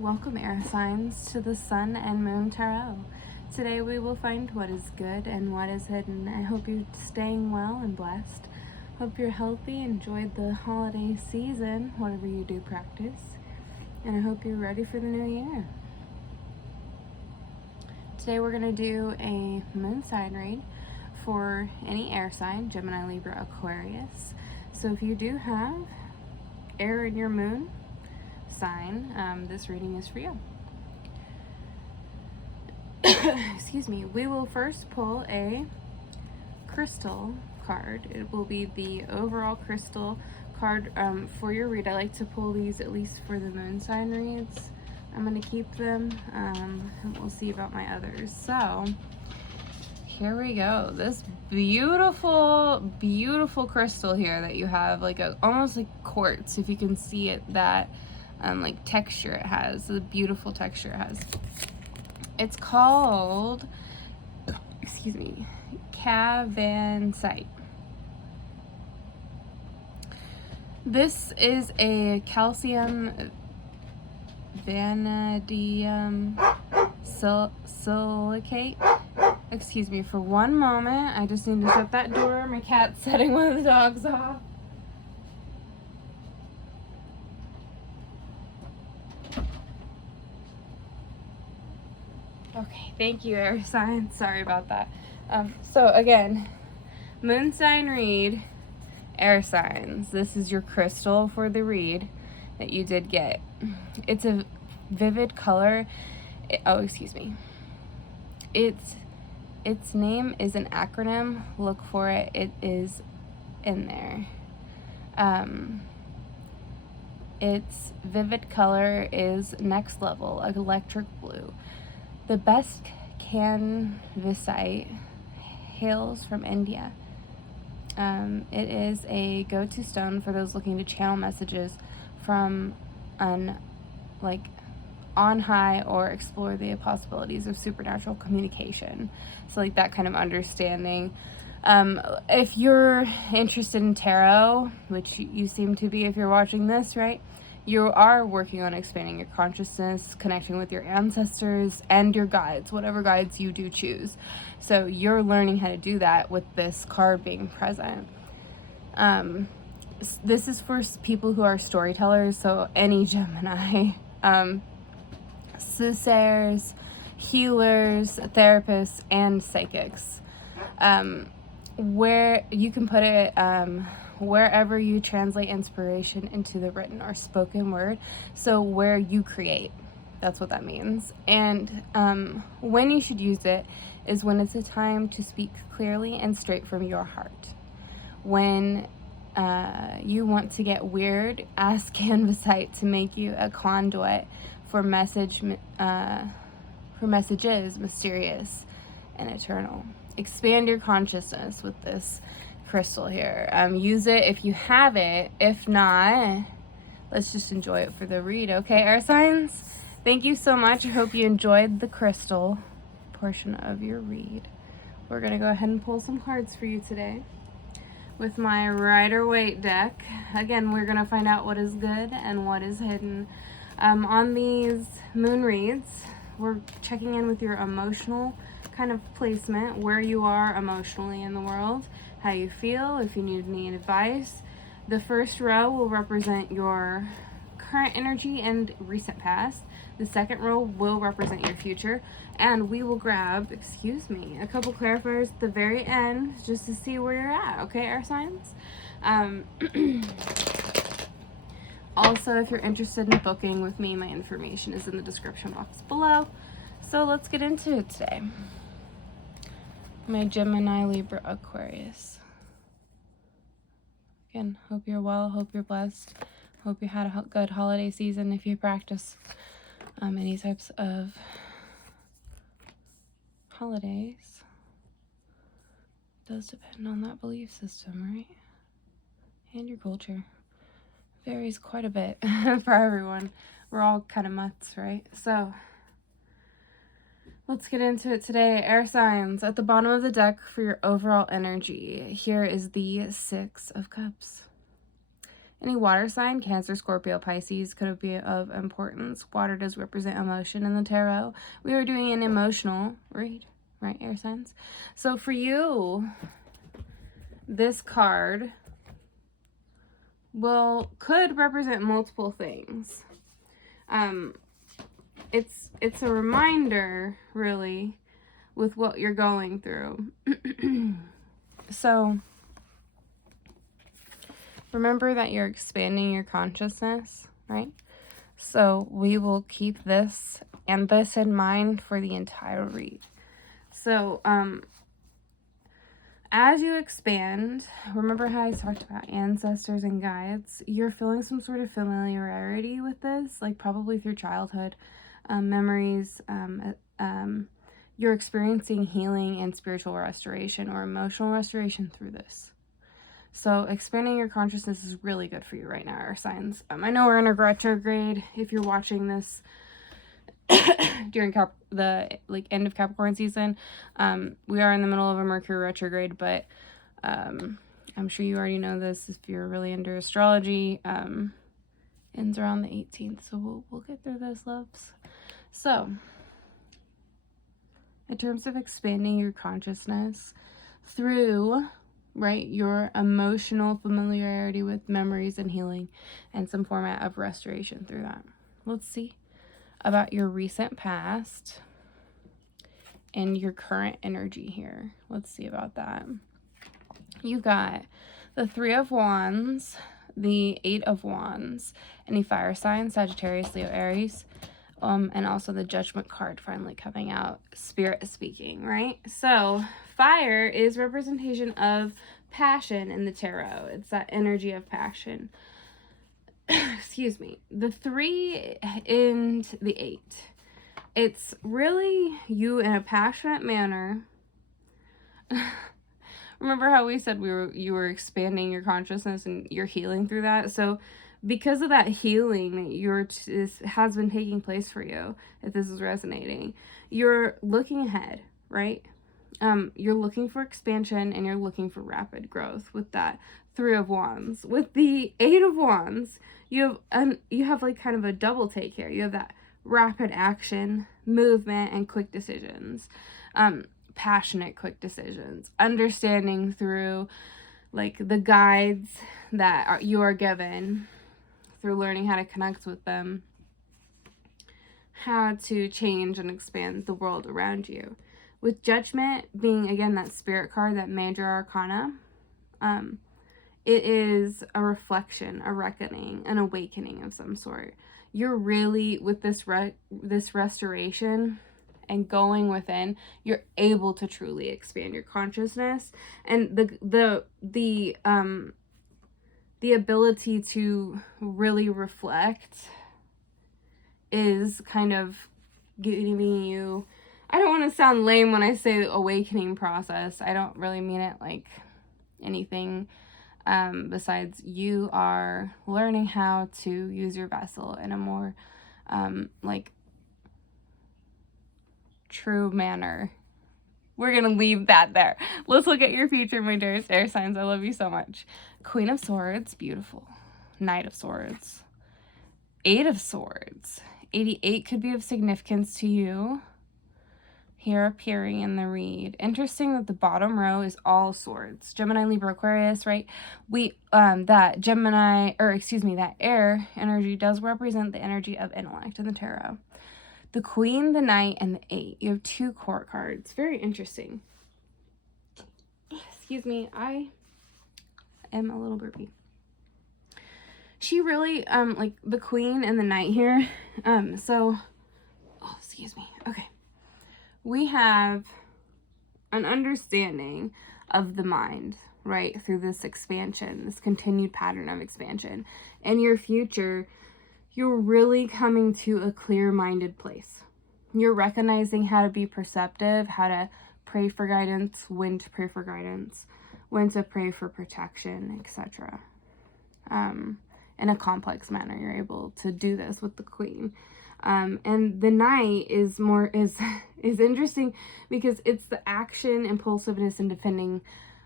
Welcome, air signs, to the Sun and Moon Tarot. Today we will find what is good and what is hidden. I hope you're staying well and blessed. Hope you're healthy, enjoyed the holiday season, whatever you do practice. And I hope you're ready for the new year. Today we're going to do a moon sign read for any air sign, Gemini, Libra, Aquarius. So if you do have air in your moon sign, this reading is for you. Excuse me. We will first pull a crystal card. It will be the overall crystal card for your read. I like to pull these at least for the moon sign reads. I'm going to keep them and we'll see about my others. So here we go. This beautiful crystal here that you have, like almost like quartz, if you can see it, that like texture it has, the beautiful texture it has. It's called, excuse me, clairsentient. This is a calcium vanadium silicate. Excuse me for one moment. I just need to shut that door. My cat's setting one of the dogs off. Okay, thank you, air sign. Sorry about that. So again, moon sign read, air signs. This is your crystal for the read that you did get. It's a vivid color. Excuse me. Its name is an acronym. Look for it. It is in there. Its vivid color is next level, electric blue. The best canvasite hails from India. It is a go-to stone for those looking to channel messages from on high or explore the possibilities of supernatural communication. So like that kind of understanding. If you're interested in tarot, which you seem to be if you're watching this, right? You are working on expanding your consciousness, connecting with your ancestors and your guides, whatever guides you do choose. So you're learning how to do that with this card being present. This is for people who are storytellers, so any Gemini, soothsayers, healers, therapists, and psychics. Where you can put it wherever you translate inspiration into the written or spoken word. So where you create, that's what that means. And when you should use it is when it's a time to speak clearly and straight from your heart. When you want to get weird, ask Canvasite to make you a conduit for messages mysterious and eternal. Expand your consciousness with this crystal here. Use it if you have it. If not, let's just enjoy it for the read. Okay, air signs? Thank you so much. I hope you enjoyed the crystal portion of your read. We're going to go ahead and pull some cards for you today with my Rider-Waite deck. Again, we're going to find out what is good and what is hidden. On these moon reads, we're checking in with your emotional kind of placement, where you are emotionally in the world, how you feel, if you need any advice. The first row will represent your current energy and recent past. The second row will represent your future. And we will grab, a couple clarifiers at the very end just to see where you're at. Okay, air signs? Also, if you're interested in booking with me, my information is in the description box below. So let's get into it today. My Gemini, Libra, Aquarius. Again, hope you're well, hope you're blessed, hope you had a good holiday season if you practice any types of holidays. It does depend on that belief system, right? And your culture. Varies quite a bit for everyone. We're all kind of mutts, right? So let's get into it today. Air signs. At the bottom of the deck for your overall energy, here is the Six of Cups. Any water sign, Cancer, Scorpio, Pisces, could be of importance. Water does represent emotion in the tarot. We are doing an emotional read, right, air signs? So for you, this card could represent multiple things. It's a reminder, really, with what you're going through. So remember that you're expanding your consciousness, right? So we will keep this and this in mind for the entire read. So as you expand, remember how I talked about ancestors and guides? You're feeling some sort of familiarity with this, like probably through childhood memories. You're experiencing healing and spiritual restoration or emotional restoration through this. So expanding your consciousness is really good for you right now, air signs. I know we're in a retrograde. If you're watching this during the end of Capricorn season, we are in the middle of a Mercury retrograde, but I'm sure you already know this if you're really into astrology. Ends around the 18th, so we'll get through this, loves. So in terms of expanding your consciousness through, right, your emotional familiarity with memories and healing and some format of restoration through that. Let's see about your recent past and your current energy here. Let's see about that. You got the 3 of Wands, the 8 of Wands, any fire signs, Sagittarius, Leo, Aries, and also the Judgment card finally coming out, Spirit speaking, right? So fire is representation of passion in the tarot. It's that energy of passion. Excuse me. The 3 and the 8. It's really you in a passionate manner. Remember how we said you were expanding your consciousness and you're healing through that? So because of that healing that has been taking place for you, if this is resonating, you're looking ahead, right? You're looking for expansion and you're looking for rapid growth with that 3 of Wands. With the 8 of Wands, you have like kind of a double take here. You have that rapid action, movement, and quick decisions. Passionate, quick decisions. Understanding through like the guides that you are given, through learning how to connect with them, how to change and expand the world around you. With Judgment being, again, that spirit card, that major arcana, it is a reflection, a reckoning, an awakening of some sort. You're really, with this restoration and going within, you're able to truly expand your consciousness, and the ability to really reflect is kind of giving you, I don't want to sound lame when I say awakening process. I don't really mean it like anything besides you are learning how to use your vessel in a more like true manner. We're gonna leave that there. Let's look at your future, my dearest air signs. I love you so much. Queen of Swords, beautiful. Knight of Swords, 8 of Swords. 88 could be of significance to you here appearing in the read. Interesting that the bottom row is all swords. Gemini, Libra, Aquarius, right? That that air energy does represent the energy of intellect in the tarot. The Queen, the Knight, and the 8. You have 2 court cards. Very interesting. Excuse me, I am a little burpy. She really, like the Queen and the Knight here. Excuse me. Okay. We have an understanding of the mind, right? Through this expansion, this continued pattern of expansion. In your future, you're really coming to a clear-minded place. You're recognizing how to be perceptive, how to pray for guidance, when to pray for guidance, when to pray for protection, etc. In a complex manner, you're able to do this with the Queen. And the Knight is interesting because it's the action, impulsiveness, and defending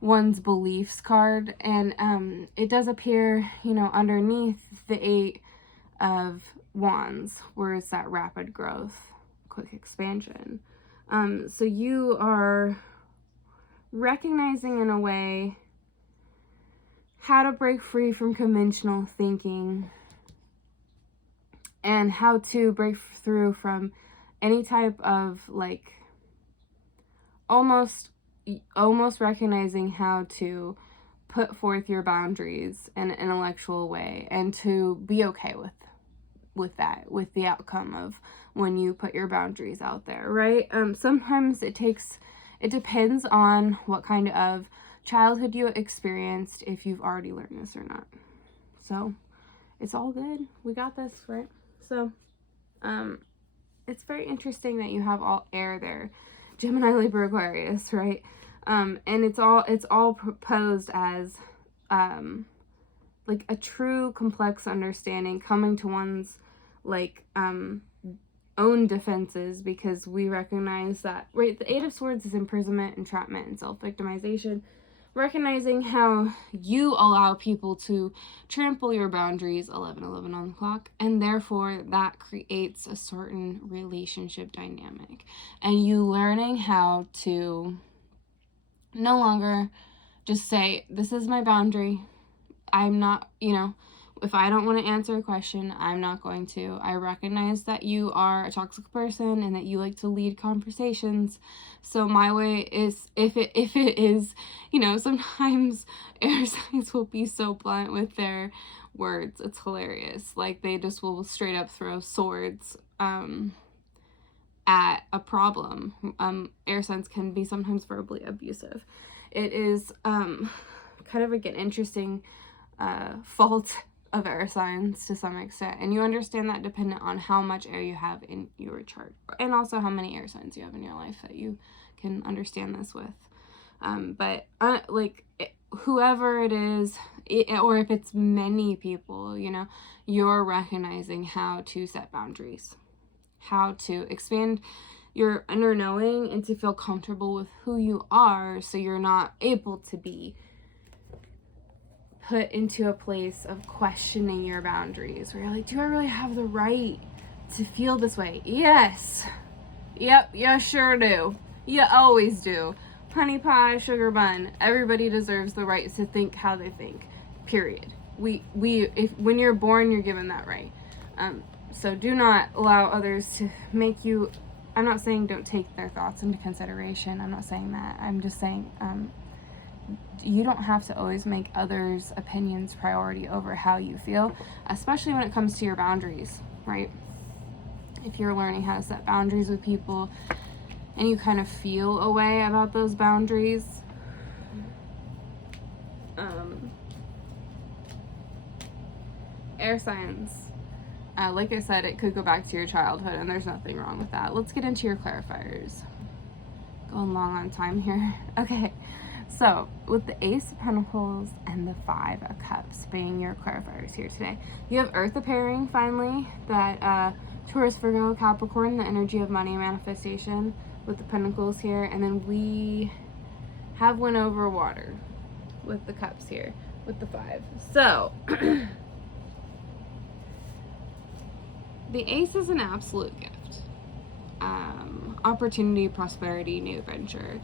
one's beliefs card, and it does appear, you know, underneath the 8 of Wands, where it's that rapid growth, quick expansion. So you are recognizing in a way how to break free from conventional thinking and how to break through from any type of like almost recognizing how to put forth your boundaries in an intellectual way and to be okay with that, with the outcome of when you put your boundaries out there, right? Sometimes it depends on what kind of childhood you experienced, if you've already learned this or not. So it's all good. We got this, right? So it's very interesting that you have all air there, Gemini, Libra, Aquarius, right? And it's all proposed as like a true complex understanding coming to one's like own defenses, because we recognize that, right, the 8 of Swords is imprisonment, entrapment, and self-victimization. Recognizing how you allow people to trample your boundaries, 11:11 on the clock, and therefore that creates a certain relationship dynamic. And you learning how to no longer just say, this is my boundary. I'm not, you know, if I don't want to answer a question, I'm not going to. I recognize that you are a toxic person and that you like to lead conversations. So my way is, if it is, you know, sometimes air signs will be so blunt with their words. It's hilarious. Like, they just will straight up throw swords at a problem. Air signs can be sometimes verbally abusive. It is kind of like an interesting fault of air signs to some extent, and you understand that dependent on how much air you have in your chart, and also how many air signs you have in your life that you can understand this with. But whoever it is, or if it's many people, you know, you're recognizing how to set boundaries, how to expand your inner knowing and to feel comfortable with who you are, so you're not able to be put into a place of questioning your boundaries, where you're like, do I really have the right to feel this way? Yes. Yep, you sure do. You always do. Honey pie, sugar bun. Everybody deserves the right to think how they think. Period. When you're born, you're given that right. So do not allow others to make you. I'm not saying don't take their thoughts into consideration. I'm not saying that. I'm just saying you don't have to always make others' opinions priority over how you feel, especially when it comes to your boundaries, right? If you're learning how to set boundaries with people and you kind of feel a way about those boundaries, air signs, like I said, it could go back to your childhood, and there's nothing wrong with that. Let's get into your clarifiers. Going long on time here. Okay. So, with the Ace of Pentacles and the 5 of Cups being your clarifiers here today, you have Earth appearing finally, that Taurus, Virgo, Capricorn, the energy of money manifestation with the Pentacles here, and then we have went over water with the Cups here, with the 5. So, the Ace is an absolute gift. Opportunity, prosperity, new adventure.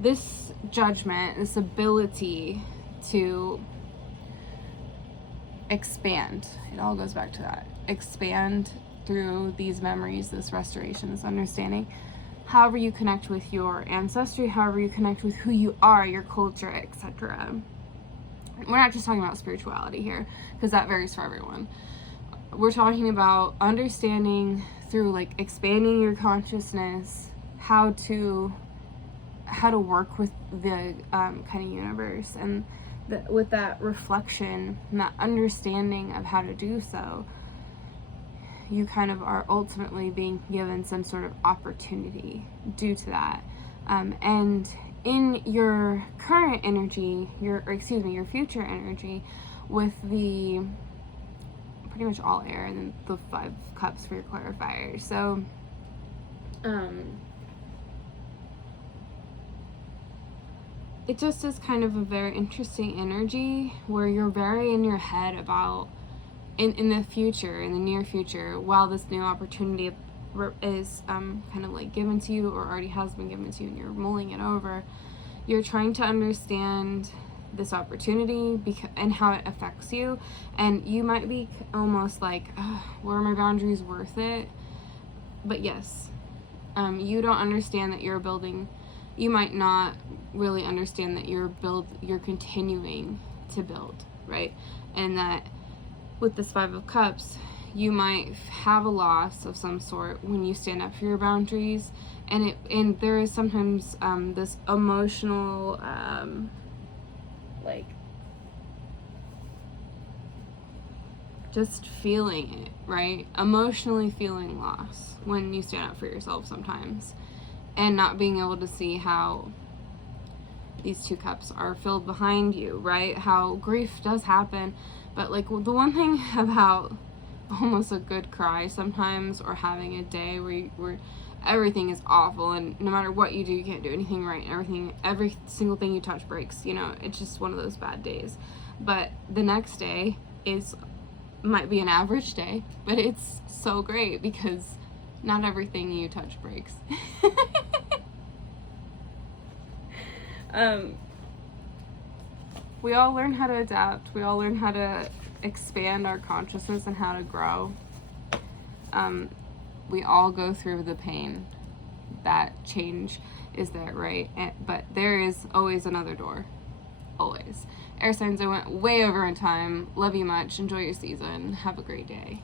This judgment, this ability to expand, it all goes back to that. Expand through these memories, this restoration, this understanding. However you connect with your ancestry, however you connect with who you are, your culture, etc. We're not just talking about spirituality here, because that varies for everyone. We're talking about understanding through like expanding your consciousness, how to work with the kind of universe, and with that reflection and that understanding of how to do so, you kind of are ultimately being given some sort of opportunity due to that. And in your current energy, your future energy, with the pretty much all air, and then the 5 cups for your clarifier. So, it just is kind of a very interesting energy where you're very in your head about in the future, in the near future, while this new opportunity is kind of like given to you or already has been given to you and you're mulling it over, you're trying to understand this opportunity and how it affects you, and you might be almost like, were my boundaries worth it? But yes, you don't understand that you're building. You might not really understand that you're continuing to build, right? And that with this Five of Cups, you might have a loss of some sort when you stand up for your boundaries, and there is sometimes this emotional like just feeling it, right? Emotionally feeling loss when you stand up for yourself sometimes, and not being able to see how these two cups are filled behind you, right? How grief does happen, but like the one thing about almost a good cry sometimes, or having a day where everything is awful and no matter what you do, you can't do anything right, and every single thing you touch breaks, you know, it's just one of those bad days. But the next day might be an average day, but it's so great because not everything you touch breaks. We all learn how to adapt. We all learn how to expand our consciousness and how to grow. We all go through the pain. That change is there, right? But there is always another door. Always. Air signs, I went way over in time. Love you much. Enjoy your season. Have a great day.